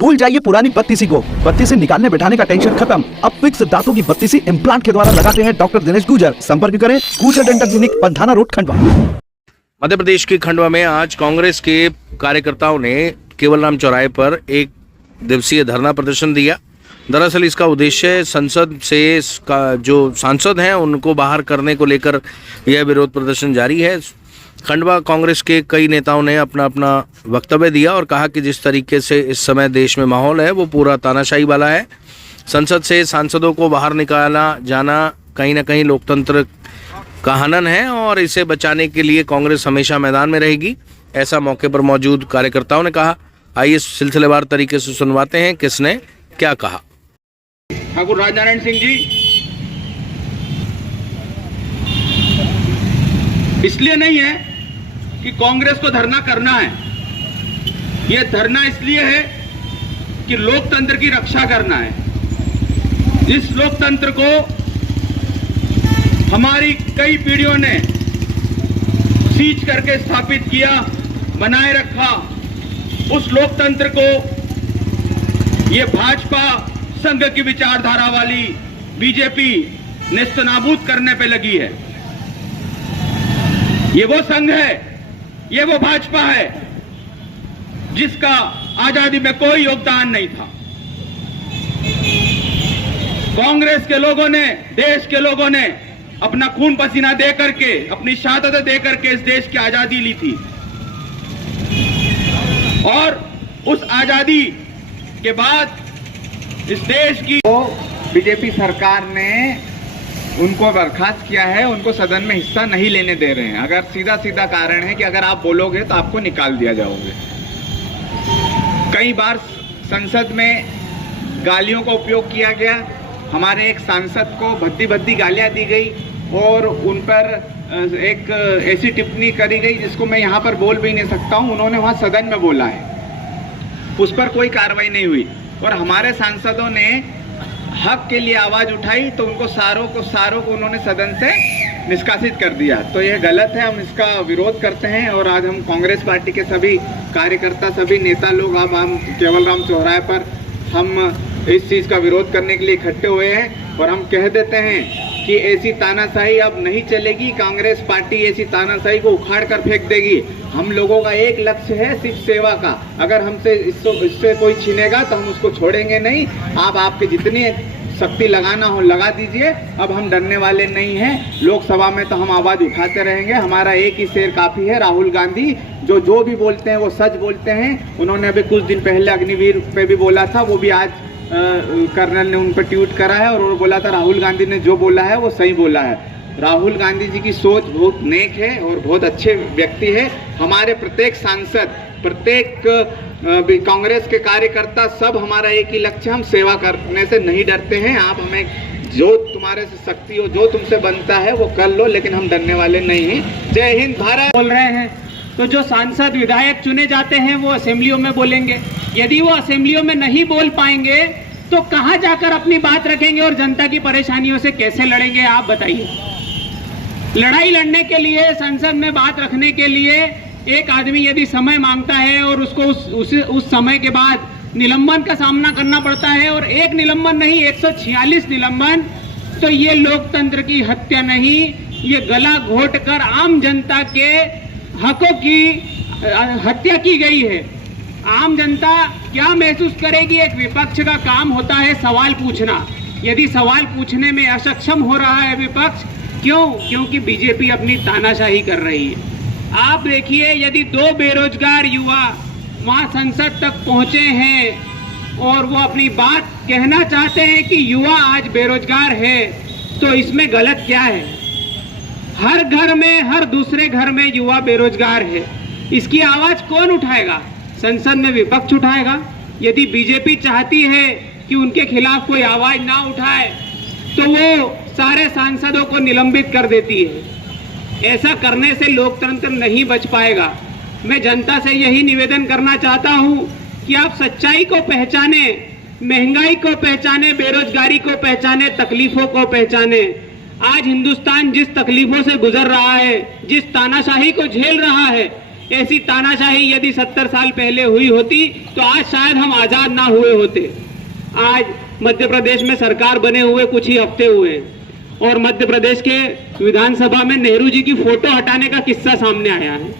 भूल जाइए पुरानी बत्तीसी को। बत्तीसी निकालने बैठाने का टेंशन खत्म। अब फिक्स दांतों की बत्तीसी इम्प्लांट के द्वारा लगाते हैं डॉक्टर दिनेश गुर्जर। संपर्क करें Gurjar dental clinic, Pandhana road, Khandwa. Madhya Pradesh के खंडवा में आज कांग्रेस के कार्यकर्ताओं ने केवलराम चौराहे पर एक दिवसीय धरना प्रदर्शन दिया। दरअसल इसका उद्देश्य संसद से जो सांसद हैं उनको बाहर करने को लेकर यह विरोध प्रदर्शन जारी है। खंडवा कांग्रेस के कई नेताओं ने अपना अपना वक्तव्य दिया और कहा कि जिस तरीके से इस समय देश में माहौल है वो पूरा तानाशाही वाला है। संसद से सांसदों को बाहर निकाला जाना कहीं ना कहीं लोकतंत्र का हनन है और इसे बचाने के लिए कांग्रेस हमेशा मैदान में रहेगी, ऐसा मौके पर मौजूद कार्यकर्ताओं ने कहा। आइए सिलसिलेवार तरीके से सुनवाते हैं किसने क्या कहा। ठाकुर राजनारायण सिंह जी, इसलिए नहीं है कि कांग्रेस को धरना करना है, यह धरना इसलिए है कि लोकतंत्र की रक्षा करना है। जिस लोकतंत्र को हमारी कई पीढ़ियों ने सींच करके स्थापित किया, बनाए रखा, उस लोकतंत्र को ये भाजपा संघ की विचारधारा वाली बीजेपी नेस्तनाबूद करने पे लगी है। ये वो संघ है, ये वो भाजपा है जिसका आजादी में कोई योगदान नहीं था। कांग्रेस के लोगों ने, देश के लोगों ने अपना खून पसीना दे करके, अपनी शहादत दे करके इस देश की आजादी ली थी और उस आजादी के बाद इस देश की बीजेपी सरकार ने उनको बर्खास्त किया है, उनको सदन में हिस्सा नहीं लेने दे रहे हैं। अगर सीधा सीधा कारण है कि अगर आप बोलोगे तो आपको निकाल दिया जाओगे। कई बार संसद में गालियों का उपयोग किया गया, हमारे एक सांसद को भद्दी भद्दी गालियां दी गई और उन पर एक ऐसी टिप्पणी करी गई जिसको मैं यहाँ पर बोल भी नहीं सकता हूँ। उन्होंने वहाँ सदन में बोला है, उस पर कोई कार्रवाई नहीं हुई और हमारे सांसदों ने हक के लिए आवाज उठाई तो उनको सारों को उन्होंने सदन से निष्कासित कर दिया। तो यह गलत है, हम इसका विरोध करते हैं और आज हम कांग्रेस पार्टी के सभी कार्यकर्ता, सभी नेता लोग अब हम केवलराम चौराहे पर हम इस चीज़ का विरोध करने के लिए इकट्ठे हुए हैं और हम कह देते हैं कि ऐसी तानाशाही अब नहीं चलेगी। कांग्रेस पार्टी ऐसी तानाशाही को उखाड़ कर फेंक देगी। हम लोगों का एक लक्ष्य है, सिर्फ सेवा का। अगर हमसे इससे कोई छीनेगा तो हम उसको छोड़ेंगे नहीं। आप आपके जितनी शक्ति लगाना हो लगा दीजिए, अब हम डरने वाले नहीं हैं। लोकसभा में तो हम आवाज़ उठाते रहेंगे। हमारा एक ही शेर काफ़ी है, राहुल गांधी जो भी बोलते हैं वो सच बोलते हैं। उन्होंने अभी कुछ दिन पहले अग्निवीर पे भी बोला था, वो भी आज कर्नल ने उन पर ट्वीट करा है और वो बोला था राहुल गांधी ने जो बोला है वो सही बोला है। राहुल गांधी जी की सोच बहुत नेक है और बहुत अच्छे व्यक्ति है। हमारे प्रत्येक सांसद, प्रत्येक कांग्रेस के कार्यकर्ता, सब हमारा एक ही लक्ष्य, हम सेवा करने से नहीं डरते हैं। आप हमें जो तुम्हारे से शक्ति हो, जो तुमसे बनता है वो कर लो, लेकिन हम डरने वाले नहीं हैं। जय हिंद भारत बोल रहे हैं तो जो सांसद विधायक चुने जाते हैं वो असेंबलियों में बोलेंगे। यदि वो असेंबलियों में नहीं बोल पाएंगे तो कहां जाकर अपनी बात रखेंगे और जनता की परेशानियों से कैसे लड़ेंगे, आप बताइए। लड़ाई लड़ने के लिए, संसद में बात रखने के लिए एक आदमी यदि समय मांगता है और उसको उस समय के बाद निलंबन का सामना करना पड़ता है, और एक निलंबन नहीं 146 निलंबन, तो ये लोकतंत्र की हत्या नहीं, ये गला घोट कर आम जनता के हकों की हत्या की गई है। आम जनता क्या महसूस करेगी? एक विपक्ष का काम होता है सवाल पूछना। यदि सवाल पूछने में अक्षम हो रहा है विपक्ष, क्यों? क्योंकि बीजेपी अपनी तानाशाही कर रही है। आप देखिए, यदि 2 बेरोजगार युवा वहां संसद तक पहुंचे हैं और वो अपनी बात कहना चाहते हैं कि युवा आज बेरोजगार है, तो इसमें गलत क्या है? हर घर में, हर दूसरे घर में युवा बेरोजगार है। इसकी आवाज कौन उठाएगा? संसद में विपक्ष उठाएगा। यदि बीजेपी चाहती है कि उनके खिलाफ कोई आवाज ना उठाए तो वो सारे सांसदों को निलंबित कर देती है। ऐसा करने से लोकतंत्र नहीं बच पाएगा। मैं जनता से यही निवेदन करना चाहता हूं कि आप सच्चाई को पहचाने, महंगाई को पहचाने, बेरोजगारी को पहचाने, तकलीफों को पहचाने। आज हिंदुस्तान जिस तकलीफों से गुजर रहा है, जिस तानाशाही को झेल रहा है, ऐसी तानाशाही यदि 70 साल पहले हुई होती तो आज शायद हम आजाद ना हुए होते। आज मध्य प्रदेश में सरकार बने हुए कुछ ही हफ्ते हुए हैं और मध्य प्रदेश के विधानसभा में नेहरू जी की फोटो हटाने का किस्सा सामने आया है।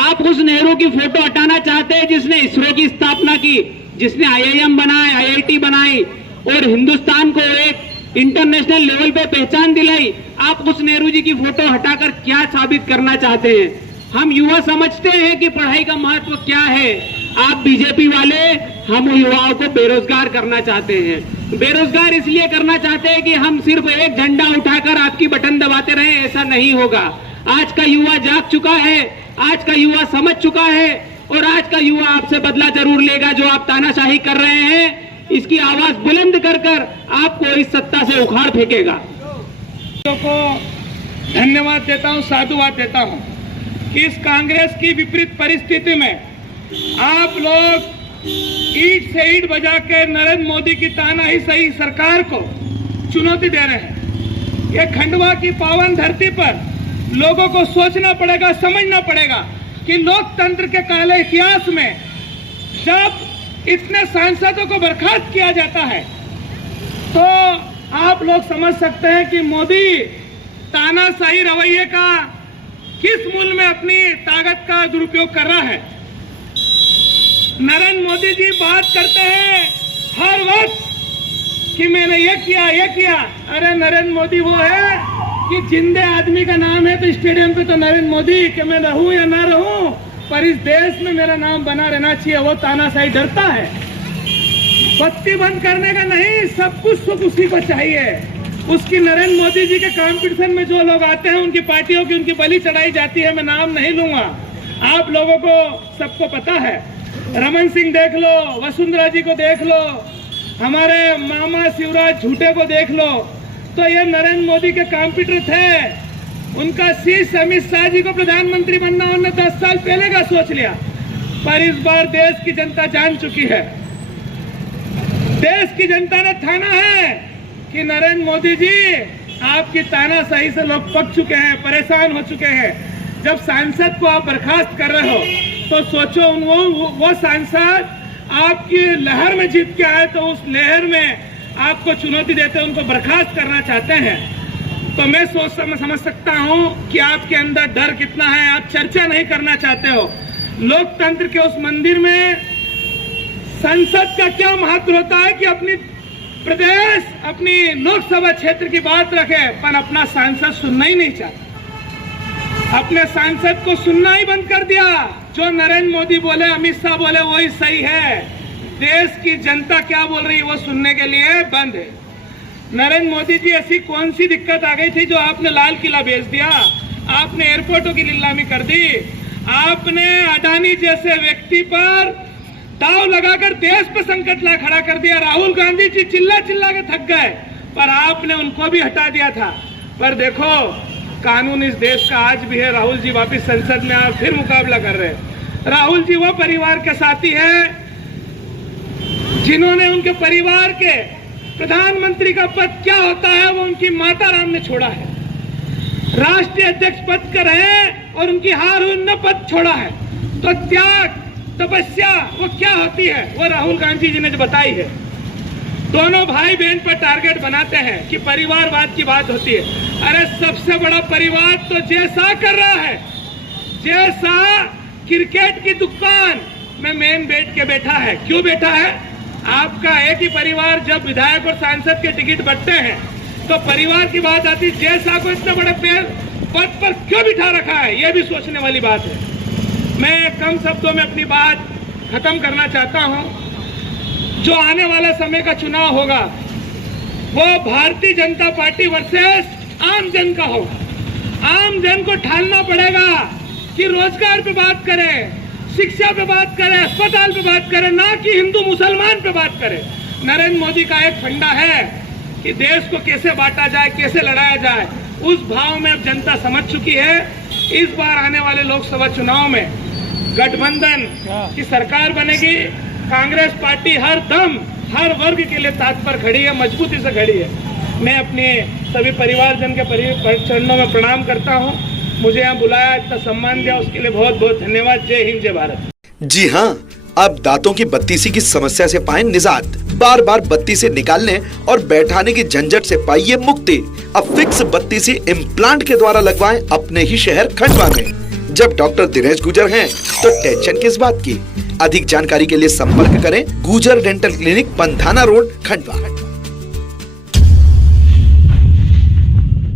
आप उस नेहरू की फोटो हटाना चाहते हैं जिसने इसरो की स्थापना की, जिसने IIM बनाए, IIT बनाई और हिंदुस्तान को एक इंटरनेशनल लेवल पे पहचान दिलाई। आप उस नेहरू जी की फोटो हटाकर क्या साबित करना चाहते हैं? हम युवा समझते हैं कि पढ़ाई का महत्व क्या है। आप बीजेपी वाले हम युवाओं को बेरोजगार करना चाहते हैं। बेरोजगार इसलिए करना चाहते हैं कि हम सिर्फ एक झंडा उठाकर आपकी बटन दबाते रहे, ऐसा नहीं होगा। आज का युवा जाग चुका है, आज का युवा समझ चुका है और आज का युवा आपसे बदला जरूर लेगा। जो आप तानाशाही कर रहे हैं इसकी आवाज बुलंद कर कर आपको इस सत्ता से उखाड़ फेंकेगा। को धन्यवाद देता हूं, साधुवाद देता हूं कि इस कांग्रेस की विपरीत परिस्थिति में आप लोग ईंट से ईंट बजा के नरेंद्र मोदी की तानाशाही सही सरकार को चुनौती दे रहे हैं। ये खंडवा की पावन धरती पर लोगों को सोचना पड़ेगा, समझना पड़ेगा कि लोकतंत्र के काले इतिहास में जब इतने सांसदों को बर्खास्त किया जाता है तो आप लोग समझ सकते हैं कि मोदी तानाशाही रवैये का किस मूल्य में अपनी ताकत का दुरुपयोग कर रहा है। नरेंद्र मोदी जी बात करते हैं हर वक्त कि मैंने ये किया। अरे नरेंद्र मोदी वो है कि जिंदे आदमी का नाम है तो स्टेडियम पे तो नरेंद्र मोदी कि मैं रहूं या ना रहूं पर इस देश में मेरा नाम बना रहना चाहिए। वो तानाशाही डरता है, बत्ती बंद करने का नहीं, सब कुछ सुख उसी को चाहिए। उसकी नरेंद्र मोदी जी के कंपटीशन में जो लोग आते हैं उनकी पार्टियों की उनकी बलि चढ़ाई जाती है। मैं नाम नहीं लूंगा, आप लोगों को सबको पता है। रमन सिंह देख लो, वसुंधरा जी को देख लो, हमारे मामा शिवराज झूठे को देख लो, तो ये नरेंद्र मोदी के कॉम्पिटिटर थे। उनका शीश अमित शाह जी को प्रधानमंत्री बनना उन्होंने 10 साल पहले का सोच लिया, पर इस बार देश की जनता जान चुकी है, देश की जनता ने ठाना है कि नरेंद्र मोदी जी आपकी तानाशाही से लोग पक चुके हैं, परेशान हो चुके हैं। जब सांसद को आप बर्खास्त कर रहे हो तो सोचो वो सांसद आपकी लहर में जीत के आए तो उस लहर में आपको चुनौती देते हैं, उनको बर्खास्त करना चाहते हैं। तो मैं समझ सकता हूं कि आपके अंदर डर कितना है। आप चर्चा नहीं करना चाहते हो। लोकतंत्र के उस मंदिर में संसद का क्या महत्व होता है कि अपनी प्रदेश, अपनी लोकसभा क्षेत्र की बात रखे, पर अपना सांसद सुनना ही नहीं चाहता। अपने सांसद को सुनना ही बंद कर दिया। जो नरेंद्र मोदी बोले, अमित शाह बोले वही सही है। देश की जनता क्या बोल रही है वो सुनने के लिए बंद है। नरेंद्र मोदी जी ऐसी कौन सी दिक्कत आ गई थी जो आपने लाल किला बेच दिया, आपने एयरपोर्टों की नीलामी कर दी, आपने अडानी जैसे व्यक्ति पर दाव लगाकर देश पर संकट ला खड़ा कर दिया। राहुल गांधी जी चिल्ला के थक गए, पर आपने उनको भी हटा दिया था। पर देखो कानून इस देश का आज भी है। राहुल जी वापस संसद में आप फिर मुकाबला कर रहे हैं। राहुल जी वो परिवार के साथी हैं जिन्होंने उनके परिवार के प्रधानमंत्री का पद क्या होता है वो उनकी माता राम ने छोड़ा है। राष्ट्रीय अध्यक्ष पद कर रहे और उनकी हार उन्होंने पद छोड़ा है। तो त्याग, तपस्या वो क्या होती है वो राहुल गांधी जी ने जो बताई है। दोनों भाई बहन पर टारगेट बनाते हैं कि परिवारवाद की बात होती है। अरे सबसे बड़ा परिवार तो जैसा कर रहा है, जैसा क्रिकेट की दुकान में मेन बैठ के बैठा है। क्यों बैठा है? आपका एक ही परिवार जब विधायक और सांसद के टिकट बंटते हैं तो परिवार की बात आती, जैसा को इतने बड़े पद पर क्यों बिठा रखा है, ये भी सोचने वाली बात है। मैं कम शब्दों में अपनी बात खत्म करना चाहता हूं। जो आने वाला समय का चुनाव होगा वो भारतीय जनता पार्टी वर्सेस आम जन का होगा। आम जन को ठानना पड़ेगा कि रोजगार पे बात करें, शिक्षा पे बात करें, अस्पताल पे बात करें, ना कि हिंदू मुसलमान पे बात करें। नरेंद्र मोदी का एक फंडा है कि देश को कैसे बांटा जाए, कैसे लड़ाया जाए, उस भाव में अब जनता समझ चुकी है। इस बार आने वाले लोकसभा चुनाव में गठबंधन की सरकार बनेगी। कांग्रेस पार्टी हर दम हर वर्ग के लिए तत्पर खड़ी है, मजबूती से खड़ी है। मैं अपने सभी परिवारजन के चरणों में प्रणाम करता हूं। मुझे यहाँ बुलाया, इतना सम्मान दिया, उसके लिए बहुत बहुत धन्यवाद। जय हिंद, जय भारत। जी हाँ, अब दांतों की बत्तीसी की समस्या से पाएं निजात। बार बार बत्तीसी निकालने और बैठाने की झंझट से पाइए मुक्ति। अब फिक्स बत्तीसी इम्प्लांट के द्वारा लगवाएं अपने ही शहर खंडवा में। जब डॉक्टर दिनेश गुजर हैं, तो टेंशन किस बात की। अधिक जानकारी के लिए संपर्क करें गुजर dental clinic, Pandhana road, Khandwa.